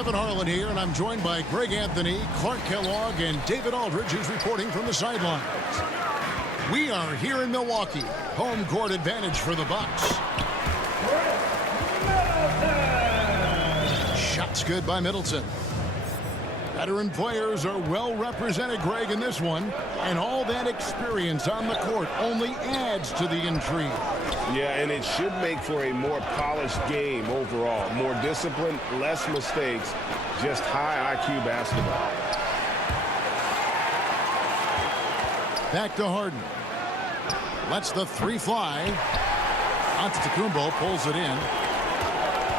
Kevin Harlan here, and I'm joined by Greg Anthony, Clark Kellogg, and David Aldridge, who's reporting from the sidelines. We are here in Milwaukee. Home court advantage for the Bucks. Shots good by Middleton. Veteran players are well represented, Greg, in this one. And all that experience on the court only adds to the intrigue. Yeah, and it should make for a more polished game overall. More discipline, less mistakes, just high IQ basketball. Back to Harden. Lets the three fly. Antetokounmpo pulls it in.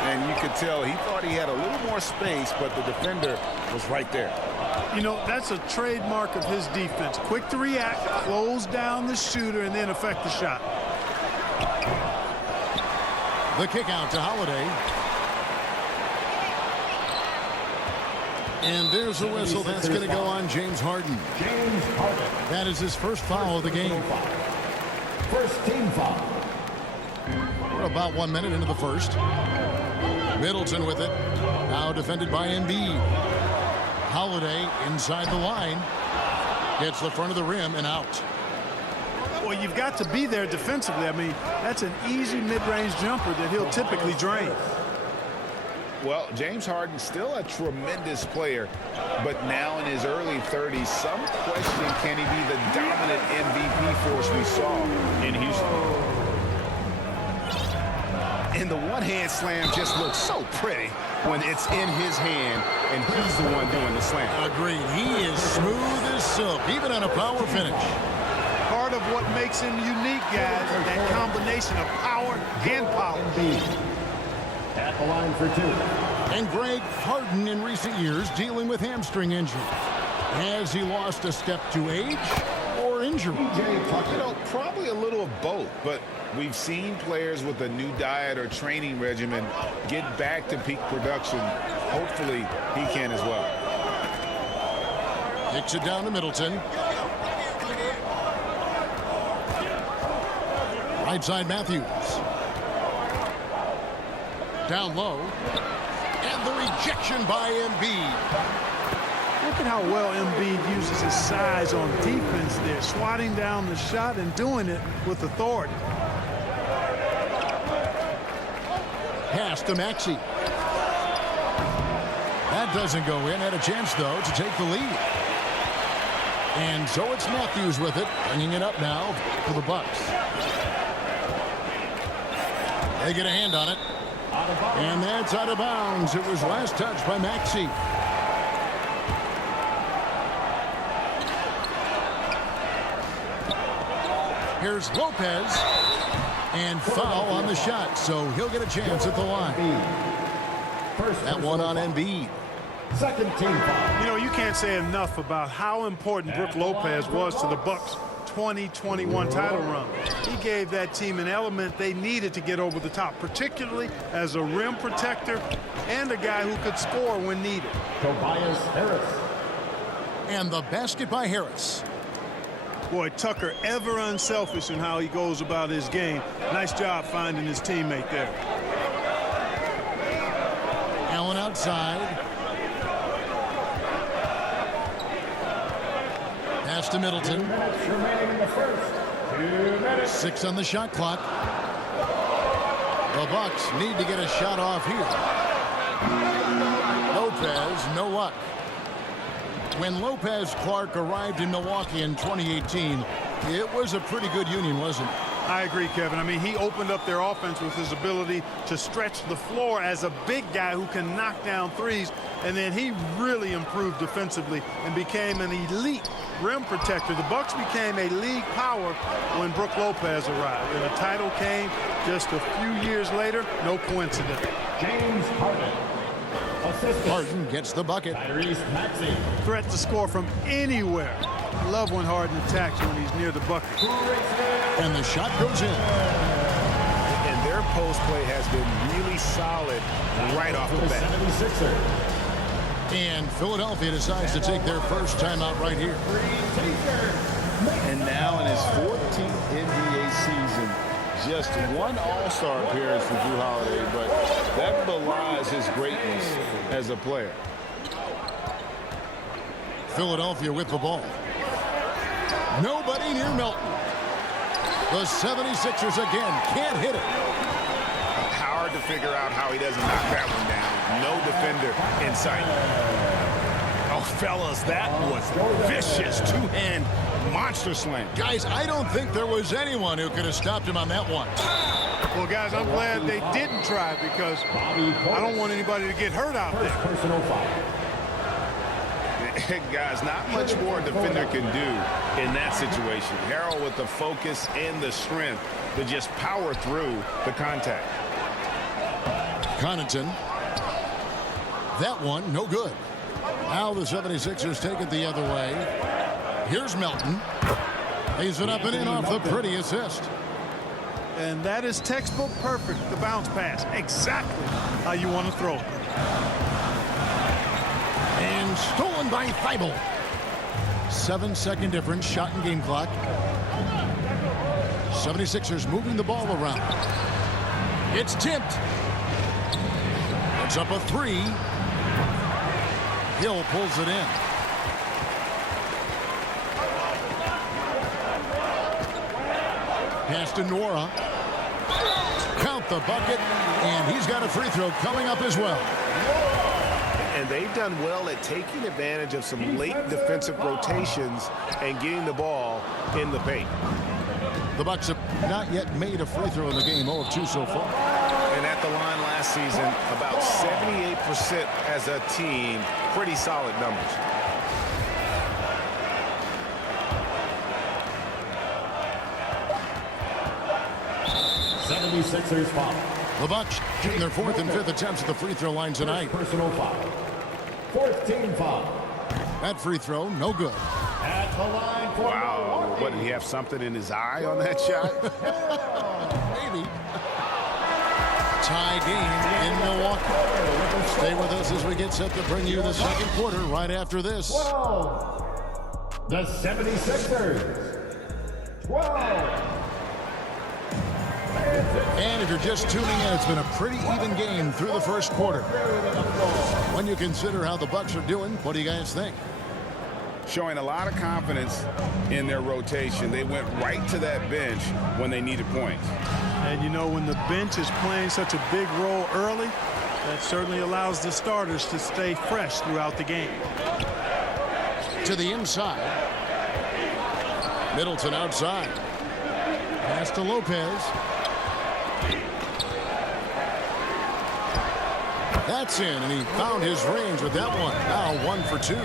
And you could tell he thought he had a little more space, but the defender was right there. You know, that's a trademark of his defense. Quick to react, close down the shooter, and then affect the shot. The kick out to Holiday. And there's a whistle. That's going to go on James Harden. That is his first foul of the game. First team foul. We're about 1 minute into the first. Middleton with it. Now defended by Embiid. Holiday inside the line. Gets the front of the rim and out. Well, you've got to be there defensively. I mean, that's an easy mid-range jumper that he'll typically drain. Well, James Harden's still a tremendous player, but now in his early 30s, some question, can he be the dominant MVP force we saw in Houston? And the one-hand slam just looks so pretty when it's in his hand and he's the one doing the slam. Agreed. He is smooth as silk, even on a power finish. Part of what makes him unique, guys, is that combination of power and power. At the line for two. And Greg, Harden in recent years dealing with hamstring injury. Has he lost a step to age or injury? You know, probably a little of both, but we've seen players with a new diet or training regimen get back to peak production. Hopefully, he can as well. Kicks it down to Middleton. Right side Matthews. Down low. And the rejection by Embiid. Look at how well Embiid uses his size on defense there, swatting down the shot and doing it with authority. Pass to Maxey. That doesn't go in. Had a chance, though, to take the lead. And so it's Matthews with it, bringing it up now for the Bucks. They get a hand on it. And that's out of bounds. It was last touched by Maxey. Here's Lopez. And foul on the shot, so he'll get a chance at the line. That one on Embiid. Second team foul. You know, you can't say enough about how important Brook Lopez was to the Bucks' 2021 title run. He gave that team an element they needed to get over the top, particularly as a rim protector and a guy who could score when needed. Tobias Harris. And the basket by Harris. Boy, Tucker ever unselfish in how he goes about his game. Nice job finding his teammate there. Allen outside. Pass to Middleton. 2 minutes remaining in the first. 2 minutes. 6 on the shot clock. The Bucks need to get a shot off here. Lopez, no luck. When Lopez Clark arrived in Milwaukee in 2018, it was a pretty good union, wasn't it? I agree, Kevin. I mean, he opened up their offense with his ability to stretch the floor as a big guy who can knock down threes. And then he really improved defensively and became an elite rim protector. The Bucks became a league power when Brook Lopez arrived. And the title came just a few years later. No coincidence. James Harden. Assistant. Harden gets the bucket. Tyrese Maxey. Threat to score from anywhere. Love when Harden attacks when he's near the bucket. And the shot goes in. And their post play has been really solid right off the bat. 76ers. And Philadelphia decides to take their first timeout right here. And now in his 14th NBA season, just one All-Star appearance for Drew Holiday, but that belies his greatness as a player. Philadelphia with the ball. Nobody near Melton. The 76ers again can't hit it. Hard to figure out how he doesn't knock that one down. No defender in sight. Oh, fellas, that was vicious two-hand monster slam. Guys, I don't think there was anyone who could have stopped him on that one. Well, guys, I'm glad they didn't try because I don't want anybody to get hurt out there. Personal foul. Guys, not much more a defender can do in that situation. Harrell with the focus and the strength to just power through the contact. Connaughton. That one, no good. Now the 76ers take it the other way. Here's Melton. Lays it up and in off the pretty assist. And that is textbook perfect, the bounce pass. Exactly how you want to throw it. And stolen by Thibault. 7-second difference, shot and game clock. 76ers moving the ball around. It's tipped. It's up a three. Hill pulls it in. Pass to Nora. Count the bucket, and he's got a free throw coming up as well. And they've done well at taking advantage of some late defensive rotations and getting the ball in the paint. The Bucs have not yet made a free throw in the game, 0 of 2 so far. And at the line last season, about 78% as a team. Pretty solid numbers. '76ers foul. The Bucs shooting their 4th and 5th attempts at the free throw line tonight. Personal foul. 4th team foul. That free throw, no good. At the line for Wow. What, did he have something in his eye on that shot? Maybe. Tie game in Milwaukee. Stay with us as we get set to bring you the second quarter right after this. 12. The 76ers. 12. And if you're just tuning in, it's been a pretty even game through the first quarter. When you consider how the Bucs are doing, what do you guys think? Showing a lot of confidence in their rotation. They went right to that bench when they needed points. And, you know, when the bench is playing such a big role early, that certainly allows the starters to stay fresh throughout the game. To the inside. Middleton outside. Pass to Lopez. That's in, and he found his range with that one. Now 1 for 2.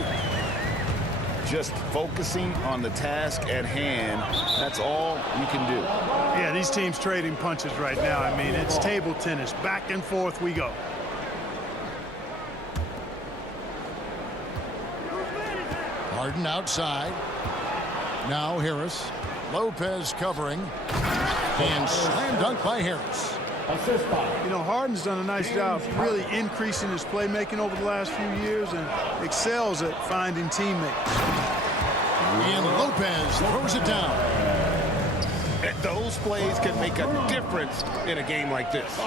Just focusing on the task at hand. That's all you can do. Yeah, these teams trading punches right now. I mean, it's table tennis. Back and forth we go. Harden outside. Now Harris. Lopez covering. And slam dunk by Harris. Assist foul. You know, Harden's done a nice job really increasing his playmaking over the last few years and excels at finding teammates. And Lopez throws it down. Those plays can make a difference in a game like this.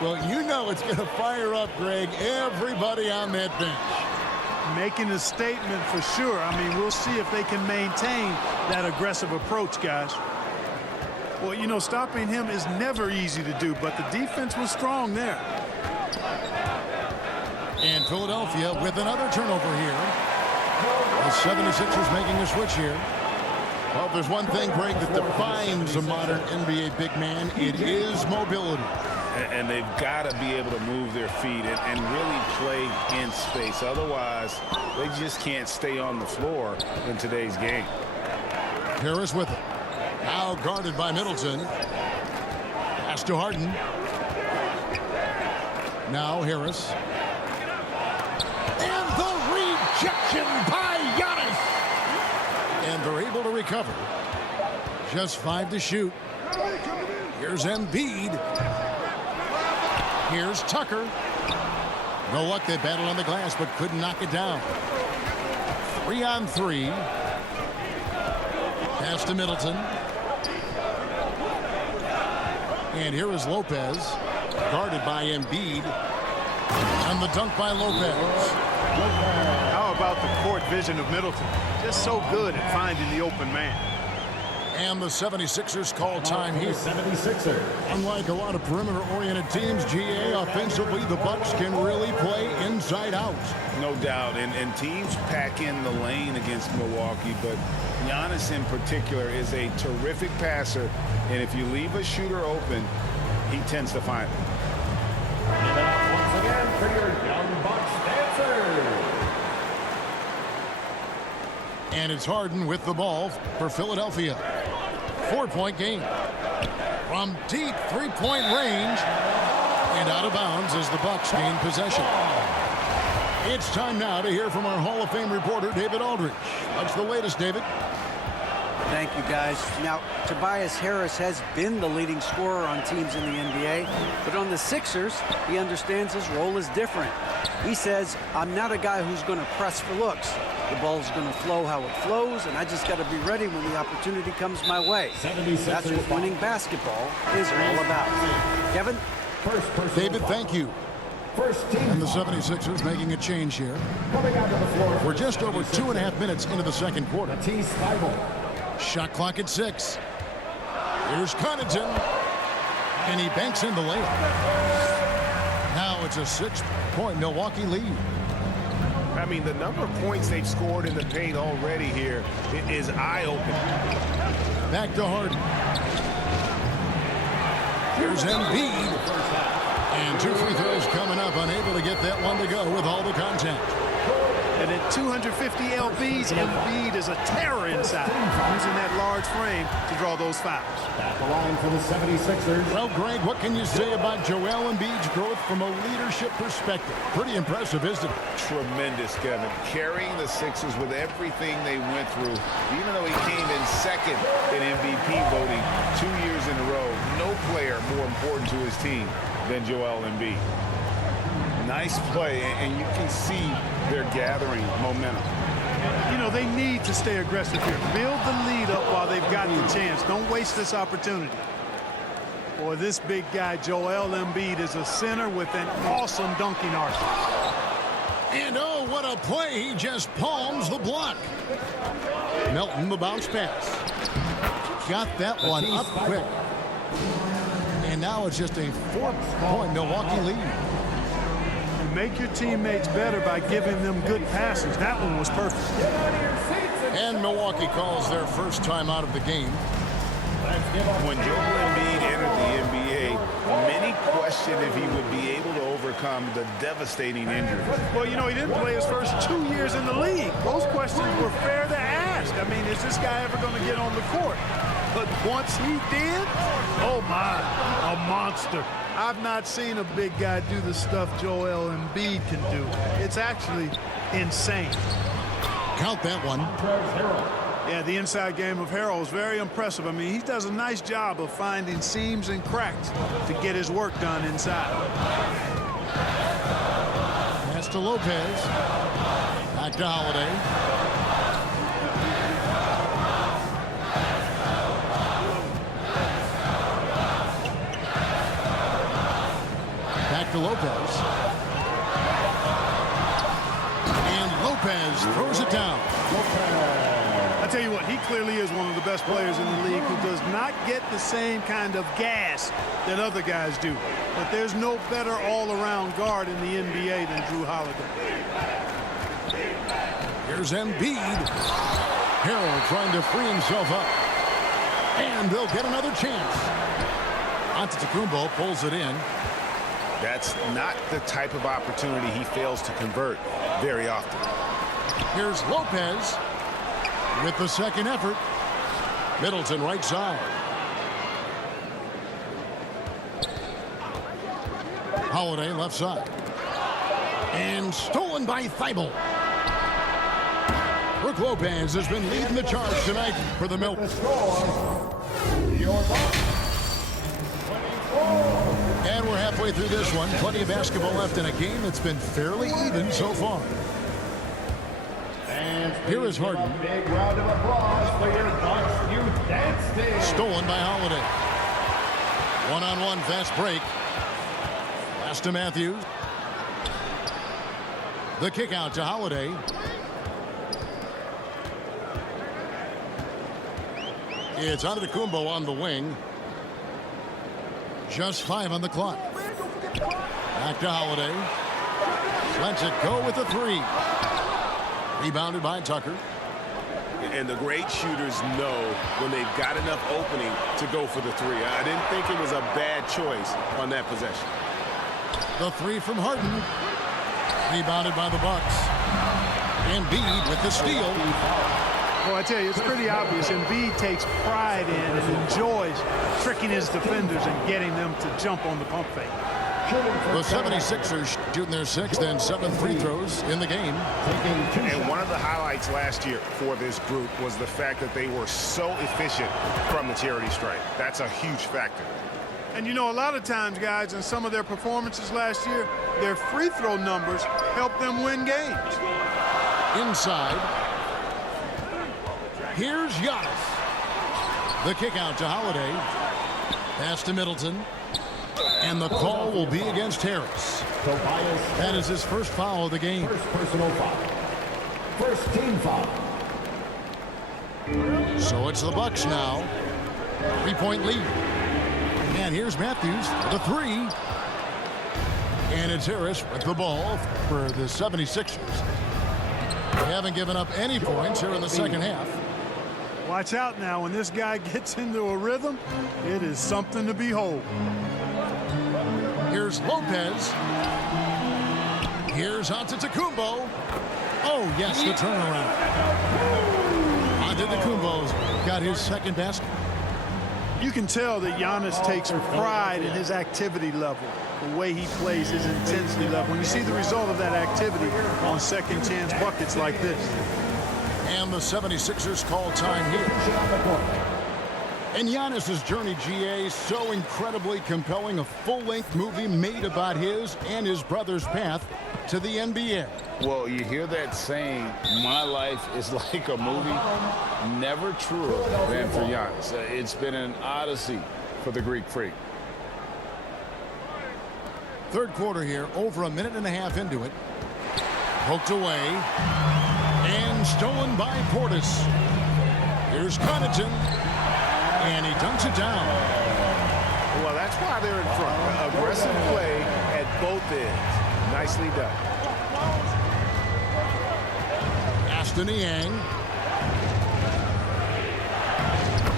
Well, you know it's going to fire up, Greg, everybody on that bench. Making a statement for sure. I mean, we'll see if they can maintain that aggressive approach, guys. Well, you know, stopping him is never easy to do, but the defense was strong there. And Philadelphia with another turnover here. The 76ers making a switch here. Well, if there's one thing, Greg, that defines a modern NBA big man, it is mobility. And they've got to be able to move their feet and really play in space. Otherwise, they just can't stay on the floor in today's game. Harris with it. Now guarded by Middleton. Pass to Harden. Now Harris. And the rejection by Giannis. And they're able to recover. Just 5 to shoot. Here's Embiid. Here's Tucker. No luck, they battled on the glass but couldn't knock it down. 3 on 3. Pass to Middleton. And here is Lopez, guarded by Embiid. And the dunk by Lopez. How about the court vision of Middleton? Just so good at finding the open man. And the 76ers call time here. 76ers. Unlike a lot of perimeter-oriented teams, GA, offensively, the Bucs can really play inside out. No doubt, and teams pack in the lane against Milwaukee, but Giannis in particular is a terrific passer, and if you leave a shooter open, he tends to find it. And now, once again, for your young Bucks dancers. And it's Harden with the ball for Philadelphia. 4-point game. From deep three-point range. And out of bounds as the Bucs gain possession. It's time now to hear from our Hall of Fame reporter, David Aldridge. What's the latest, David? Thank you, guys. Now, Tobias Harris has been the leading scorer on teams in the NBA, but on the Sixers, he understands his role is different. He says, I'm not a guy who's going to press for looks. The ball's going to flow how it flows, and I just got to be ready when the opportunity comes my way. That's what winning basketball is all about. Kevin? David, thank you. First team. And the 76ers making a change here. Coming out of the floor. We're just over 2.5 minutes into the second quarter. Matisse Thybulle. Shot clock at 6. Here's Connaughton. And he banks in the layup. Now it's a 6-point Milwaukee lead. I mean, the number of points they've scored in the paint already here is eye-opening. Back to Harden. Here's Embiid. And 2 free throws coming up. Unable to get that one to go with all the contact. And at 250 lbs, Embiid is a terror inside, using that large frame to draw those fouls. At the line for the 76ers. Well, Greg, what can you say about Joel Embiid's growth from a leadership perspective? Pretty impressive, isn't it? Tremendous, Kevin. Carrying the Sixers with everything they went through, even though he came in second in MVP voting 2 years in a row. No player more important to his team than Joel Embiid. Nice play, and you can see they're gathering momentum. You know, they need to stay aggressive here. Build the lead up while they've got the chance. Don't waste this opportunity. Boy, this big guy, Joel Embiid, is a center with an awesome dunking arc. And oh, what a play. He just palms the block. Melton, the bounce pass. Got that one up quick. And now it's just a 4-point Milwaukee lead. Make your teammates better by giving them good passes. That one was perfect. And Milwaukee calls their first time out of the game. When Joel Embiid entered the NBA, many questioned if he would be able to overcome the devastating injury. Well, you know, he didn't play his first 2 years in the league. Those questions were fair to ask. I mean, is this guy ever going to get on the court? But once he did, oh my, a monster. I've not seen a big guy do the stuff Joel Embiid can do. It's actually insane. Count that one. Yeah, the inside game of Harrell is very impressive. I mean, he does a nice job of finding seams and cracks to get his work done inside. Pass to Lopez. Back to Holiday. Back to Lopez. And Lopez throws it down. I tell you what, he clearly is one of the best players in the league who does not get the same kind of gas that other guys do. But there's no better all-around guard in the NBA than Drew Holiday. Here's Embiid. Harrell trying to free himself up. And they'll get another chance. Antetokounmpo pulls it in. That's not the type of opportunity he fails to convert very often. Here's Lopez with the second effort. Middleton right side. Holiday left side. And stolen by Thybulle. Brook Lopez has been leading the charge tonight for the Milk. And we're halfway through this one. Plenty of basketball left in a game that's been fairly even so far. And here is Harden. A big round of applause for your Bucs youth dance team. Stolen by Holiday. One-on-one fast break. Pass to Matthews. The kick out to Holiday. It's Antetokounmpo on the wing. Just 5 on the clock. Back to Holiday. Lets it go with the 3. Rebounded by Tucker. And the great shooters know when they've got enough opening to go for the 3. I didn't think it was a bad choice on that possession. The 3 from Harden. Rebounded by the Bucs. Embiid with the steal. Well, I tell you, it's pretty obvious. Embiid takes pride in and enjoys tricking his defenders and getting them to jump on the pump fake. The 76ers shooting their 6th and 7th free throws in the game. And one of the highlights last year for this group was the fact that they were so efficient from the charity stripe. That's a huge factor. And you know, a lot of times, guys, in some of their performances last year, their free throw numbers helped them win games. Inside. Here's Giannis. The kick out to Holiday. Pass to Middleton. And the call will be against Harris. That is his first foul of the game. First personal foul. First team foul. So it's the Bucs now. 3-point lead. And here's Matthews for the 3. And it's Harris with the ball for the 76ers. They haven't given up any points here in the second half. Watch out now. When this guy gets into a rhythm, it is something to behold. Here's Lopez. Here's Antetokounmpo. Oh, yes, the turnaround. Antetokounmpo's got his second basket. You can tell that Giannis takes pride in his activity level, the way he plays, his intensity level. When you see the result of that activity on second chance buckets like this. And the 76ers call time here. And Giannis's journey, GA, so incredibly compelling. A full-length movie made about his and his brother's path to the NBA. Well, you hear that saying, my life is like a movie. Never truer than for Giannis. It's been an odyssey for the Greek freak. Third quarter here, over a minute and a half into it. Poked away. And stolen by Portis. Here's Connaughton. And he dunks it down. Well, that's why they're in front. Aggressive play at both ends. Nicely done. Aston Niang.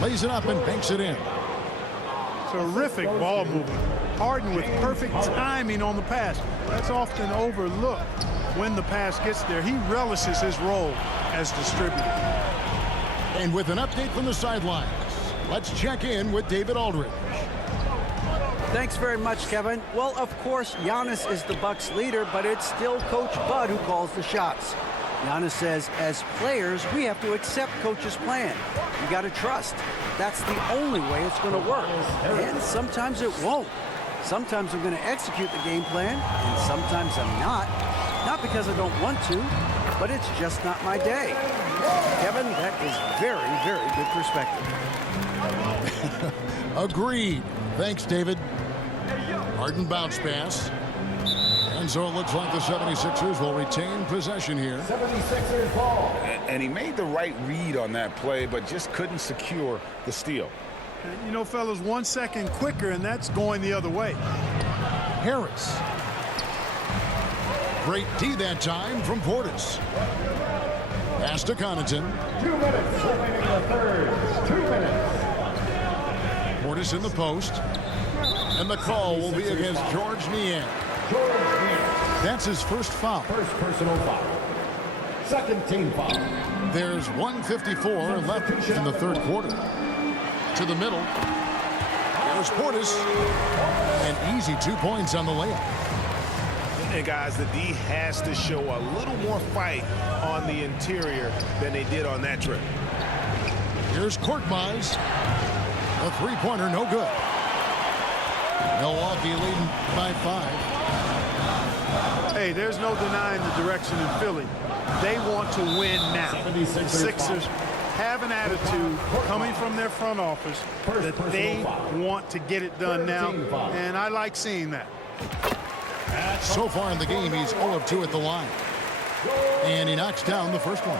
Lays it up and banks it in. Terrific ball movement. Harden with perfect timing on the pass. That's often overlooked. When the pass gets there, he relishes his role as distributor. And with an update from the sidelines, let's check in with David Aldridge. Thanks very much, Kevin. Well, of course, Giannis is the Bucs leader, but it's still Coach Bud who calls the shots. Giannis says, as players, we have to accept Coach's plan. You got to trust. That's the only way it's going to work. And sometimes it won't. Sometimes I'm going to execute the game plan, and sometimes I'm not. Not because I don't want to, but it's just not my day. Kevin, that is very, very good perspective. Agreed. Thanks, David. Harden bounce pass. And so it looks like the 76ers will retain possession here. 76ers ball. And he made the right read on that play, but just couldn't secure the steal. You know, fellas, 1 second quicker, and that's going the other way. Harris. Great D that time from Portis. Pass to Connaughton. 2 minutes remaining in the third. 2 minutes. Portis in the post. And the call will be against George Niang. That's his first foul. First personal foul. Second team foul. There's 1:54 left in the third quarter. To the middle. There's Portis. An easy 2 points on the layup. And guys, the D has to show a little more fight on the interior than they did on that trip. Here's Korkmaz. A three-pointer, no good. Milwaukee leading by 5. Hey, there's no denying the direction in Philly. They want to win now. The Sixers have an attitude coming from their front office that they want to get it done now, and I like seeing that. So far in the game, he's 0 of 2 at the line. And he knocks down the first one.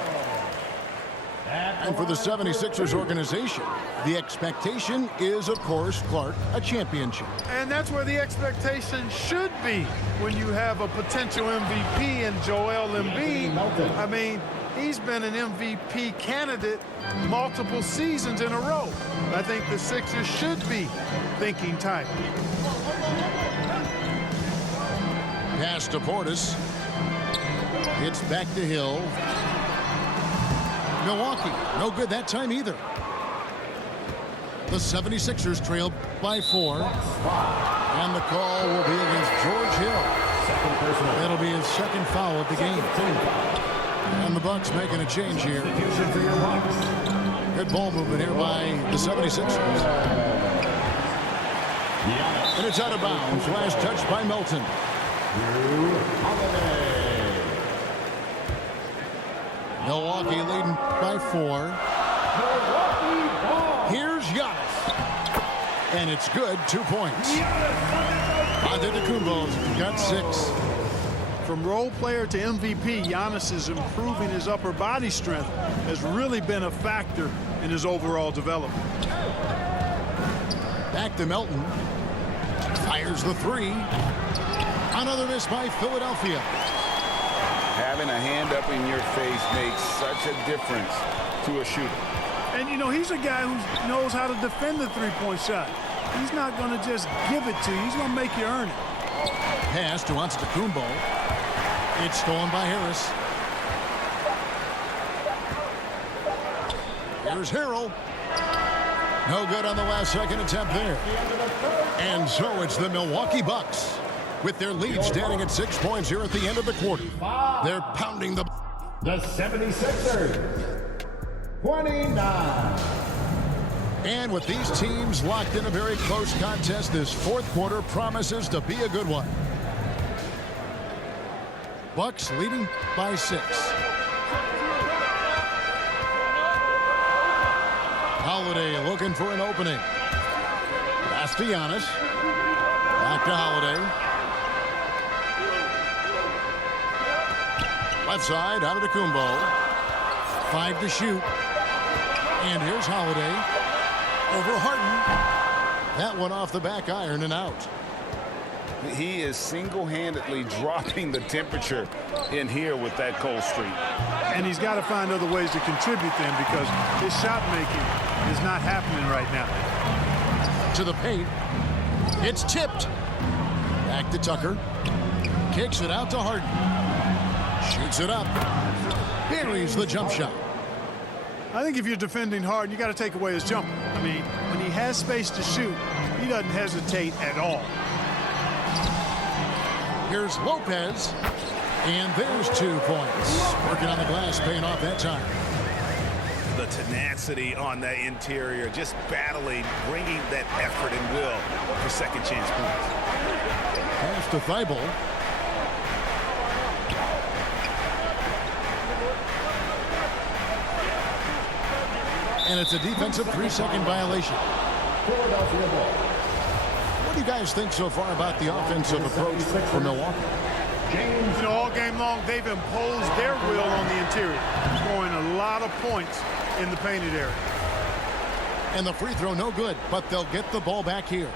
And for the 76ers organization, the expectation is, of course, Clark, a championship. And that's where the expectation should be when you have a potential MVP in Joel Embiid. I mean, he's been an MVP candidate multiple seasons in a row. I think the Sixers should be thinking tight. Pass to Portis. It's back to Hill. Milwaukee, no good that time either. The 76ers trail by 4. And the call will be against George Hill. That'll be his second foul of the game. And the Bucs making a change here. Good ball movement here by the 76ers. And it's out of bounds. Last touch by Melton. Milwaukee leading by 4. Here's Giannis. And it's good. 2 points. Antetokounmpo's got 6. From role player to MVP, Giannis is improving his upper body strength, has really been a factor in his overall development. Back to Melton. Fires the 3. Another miss by Philadelphia. Having a hand up in your face makes such a difference to a shooter. And, you know, he's a guy who knows how to defend the three-point shot. He's not going to just give it to you. He's going to make you earn it. Pass to Antetokounmpo. It's stolen by Harris. Here's Harrell. No good on the last second attempt there. And so it's the Milwaukee Bucks with their lead standing at 6 points here at the end of the quarter. They're pounding the 76ers, 29. And with these teams locked in a very close contest, this fourth quarter promises to be a good one. Bucks leading by 6. Holiday looking for an opening. Pass to Giannis. Back to Holiday. Left side, Antetokounmpo. 5 to shoot. And here's Holiday. Over Harden. That one off the back iron and out. He is single-handedly dropping the temperature in here with that cold streak. And he's got to find other ways to contribute then, because his shot making is not happening right now. To the paint. It's tipped. Back to Tucker. Kicks it out to Harden. Shoots it up. Buries the jump shot. I think if you're defending Harden, you got to take away his jumper. I mean, when he has space to shoot, he doesn't hesitate at all. Here's Lopez. And there's 2 points. Working on the glass, paying off that time. The tenacity on the interior, just battling, bringing that effort and will for second chance points. Pass to Thibault. And it's a defensive 3-second violation. What do you guys think so far about the offensive approach for Milwaukee? You know, all game long, they've imposed their will on the interior, scoring a lot of points in the painted area. And the free throw no good, but they'll get the ball back here.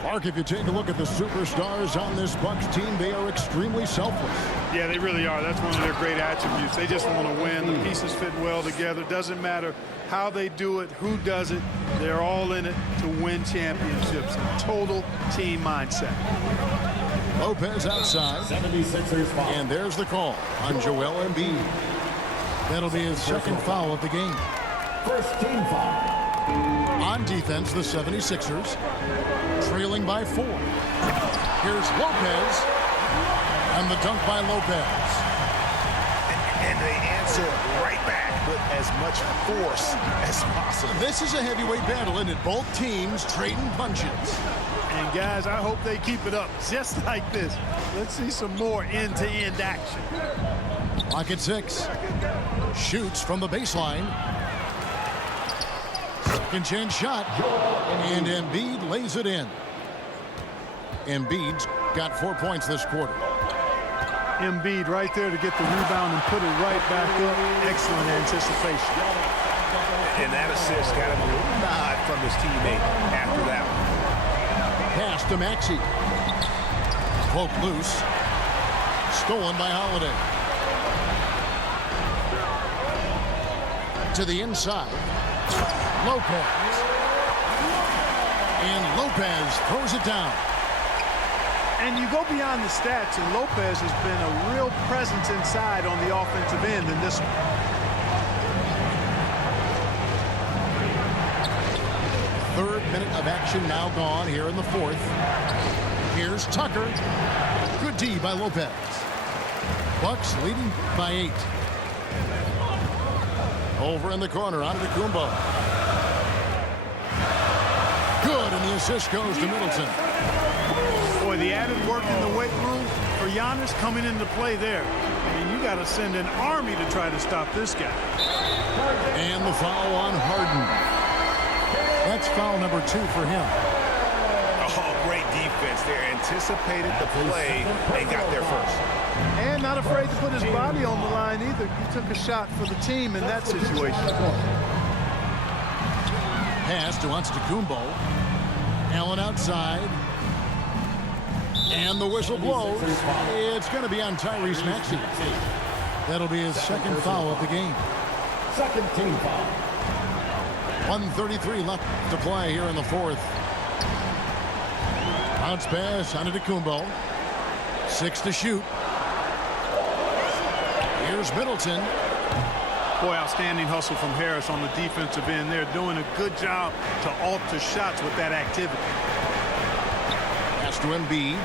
Clark, if you take a look at the superstars on this Bucks team, they are extremely selfless. Yeah, they really are. That's one of their great attributes. They just want to win. The pieces fit well together. Doesn't matter how they do it, who does it. They're all in it to win championships. Total team mindset. Lopez outside. 76ers foul. And there's the call on Joel Embiid. That'll be his second foul of the game. First team foul. On defense, the 76ers trailing by 4. Here's Lopez. And the dunk by Lopez. And they answer right back with as much force as possible. This is a heavyweight battle, isn't it? Both teams trading punches. And guys, I hope they keep it up just like this. Let's see some more end-to-end action. Clock at 6. Shoots from the baseline. Second chance shot. And Embiid lays it in. Embiid's got 4 points this quarter. Embiid right there to get the rebound and put it right back up. Excellent anticipation. And that assist got him a little nod from his teammate after that one. Pass to Maxey. Poke loose. Stolen by Holiday. To the inside. Lopez. And Lopez throws it down. And you go beyond the stats, and Lopez has been a real presence inside on the offensive end in this one. Third minute of action now gone here in the fourth. Here's Tucker. Good D by Lopez. Bucks leading by 8. Over in the corner, on to Kumbo. Good, and the assist goes to Middleton. Boy, the added work in the weight room for Giannis coming into play there. I mean, you got to send an army to try to stop this guy. And the foul on Harden. That's foul number 2 for him. Oh, great defense there. Anticipated the play and got there first. And not afraid to put his body on the line either. He took a shot for the team in that situation. Pass to Antetokounmpo. Allen outside. And the whistle blows. It's going to be on Tyrese Maxey. That'll be his second foul of the game. Second team foul. 1:33 left to play here in the fourth. Bounce pass on Antetokounmpo. 6 to shoot. Here's Middleton. Boy, outstanding hustle from Harris on the defensive end. They're doing a good job to alter shots with that activity. Pass to Embiid.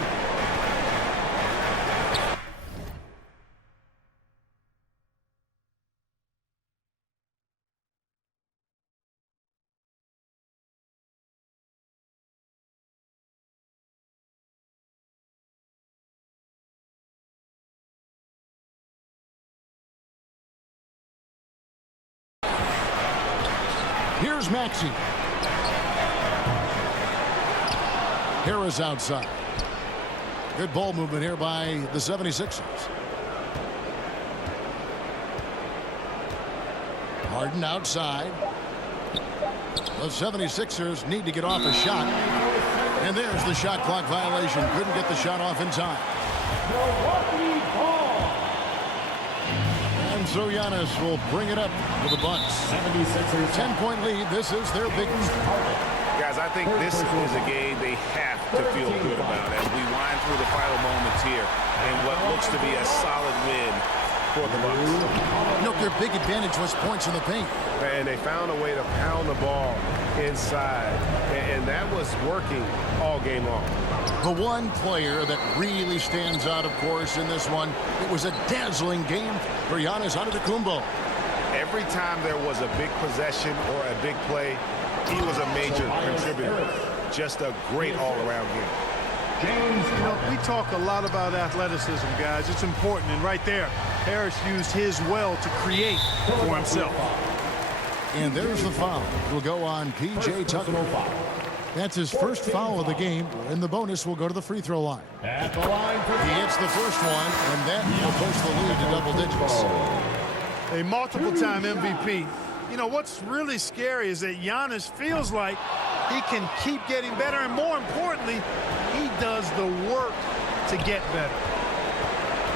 Here's Maxey. Harris outside. Good ball movement here by the 76ers. Harden outside. The 76ers need to get off a shot. And there's the shot clock violation. Couldn't get the shot off in time. And so Giannis will bring it up for the Bucks. 76ers. 10-point lead. This is their biggest. Guys, I think this is a game they have to feel good about as we wind through the final moments here in what looks to be a solid win for the Bucs. Look, their big advantage was points in the paint. And they found a way to pound the ball inside, and that was working all game long. The one player that really stands out, of course, in this one, it was a dazzling game for Giannis Antetokounmpo. Every time there was a big possession or a big play, he was a major contributor. Just a great all-around game. James, you know, we talk a lot about athleticism, guys. It's important, and right there, Harris used his well to create for himself. And there's the foul. It will go on P.J. Tucker. That's his first foul of the game, and the bonus will go to the free throw line. At the line for He hits the first one, and that will push the lead to double digits. A multiple-time MVP. You know, what's really scary is that Giannis feels like he can keep getting better, and more importantly, he does the work to get better.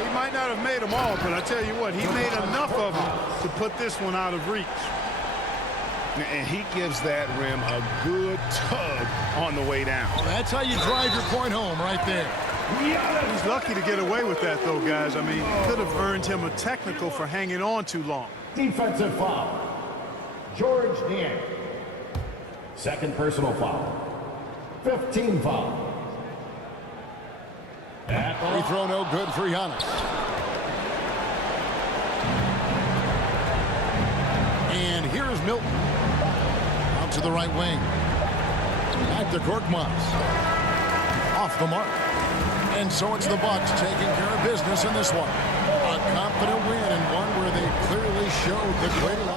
He might not have made them all, but I tell you what, he made enough of them to put this one out of reach. And he gives that rim a good tug on the way down. Well, that's how you drive your point home right there. He's lucky to get away with that, though, guys. I mean, could have earned him a technical for hanging on too long. defensive foul. George Niang. Second personal foul. 15 foul. Free throw no good for Giannis. And here's Milton. Out to the right wing. Back to Korkmaz. Off the mark. And so it's the Bucs taking care of business in this one. A confident win and one where they clearly showed the greater